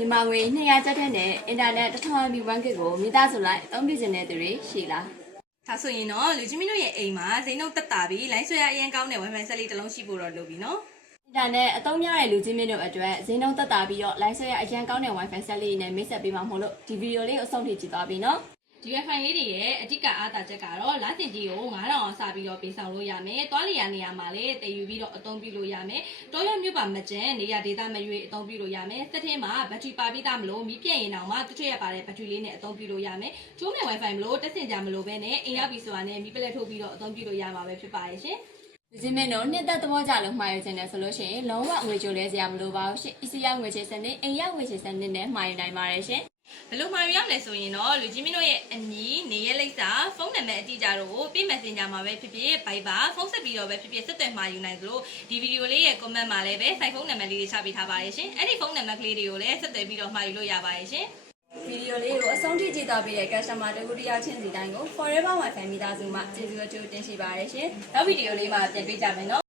မြန်မာငွေ200ကျပ်တဲ့အင်တာနက်1000 MB 1GB ကိုမိသားစုလိုက်အသုံးပြုခြင်းတဲ့သူတွေရှိလားဒါဆိုရင်တော့လူကြီးမင်းတို့ရဲ့အိမ်မှာဈေးနှုန်းတက်တာပြီးလိုင်းဆွဲရအရင်ကောင်းတဲ့ Wi-Fi ဆက်လေးတစ်လုံးရှိဖို့တော့လိုပြီနော်အင်တာနက်အသုံးများတဲ့လူကြီးမင်းတို့အတွက်ဈေးနှုန်းသက်သာပြီးတော့လိုင်းဆွဲရအရင်ကောင်းတဲ့ Wi-Fi ဆက်လေးနဲ့မိတ်ဆက်ပေးမှာမို့လို့ဒီဗီဒီယိုလေးကိုအဆုံးထိကြည့်သွားပြီနော်ဒီ Wi-Fi လေးတွေရဲ့အဓိကအားသာချက်ကတော့လစဉ်ကြီးကို9000အောင်စပြီးတော့ပေးဆောင်လို့ရမယ်။တွားလျာနေရာမှာလည်းတည်ယူပြီးတော့အသုံးပြုလို့ရမယ်။တောရွမြို့ပါမကျန်နေရာဒေသမရွေးအသုံးပြုလို့ရမယ်။စက်ထဲမှာဘက်ထရီပါပြီးသားမလို့မီးပြည့်ရင်တောင်မှတစ်ချက်ရပါတဲ့ဘက်ထရီလေးနဲ့အသုံးပြုလို့ရမယ်။ကျိုးမဲ့ Wi-Fi မလို့တက်စင်ကြမလို့ပဲနဲ့အိမ်ရောက်ပြီဆိုတာနဲ့မီးပလက်ထုတ်ပြီးတော့အသုံးပြုလို့ရမှာပဲဖြစ်ပါရဲ့ရှင်။လူကြီးမင်းတို့နှစ်သက်သဘောကြလို့မှာယူခြင်းနဲ့ဆိုလို့ရှိရင်လုံးဝငွေကြိုလဲစရာမလိုပါဘူးရှင်။ EC ရောက်ငွေချေစနစ်အိမ်ရောက်ငွေချေစနစ်နဲ့မှာယူနိုင်ပါတယ်ရှင်။ဘယ်လိုမှာရမလဲဆိုရင်တော့လူကြီးမင်းတို့ရဲ့အမည်နေရလိပ်စာဖုန်းနံပါတ်အတိအကျတို့ကို Messenger မှာပဲဖြစ်ဖြစ် Viber ဖုန်းဆက်ပြီးတော့ပဲဖြစ်ဖြစ်ဆက်သွယ်မှာယူနိုင်သလိုဒီဗီဒီယိုလေးရဲ့ comment မှာလည်းပဲ site ဖုန်းနံပါတ်လေးတွေချပေးထားပါရဲ့ရှင်အဲ့ဒီဖုန်းနံပါတ်ကလေးတွေကိုလည်းဆက်သွယ်ပြီးတော့မှာယူလို့ရပါရဲ့ရှင်ဗီဒီယိုလေးကိုအဆုံးထိကြည့်သွားပြီးတဲ့ customer တခုတယောက်ချင်းစီတိုင်းကို Forever Wi-Fi မိသားစုမှကျေးဇူးအထူးတင်ရှိပါရရှင်နောက်ဗီဒီယိုလေးမှာပြန်တွေ့ကြမယ်နော်